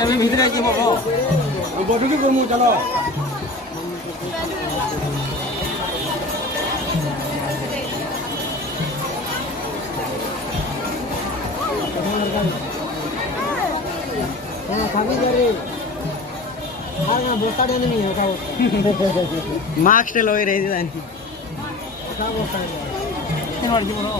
আমি ভিতরে কি বলবো বটুকি করবো চলো मार्क्स लगे रही थी কি বলো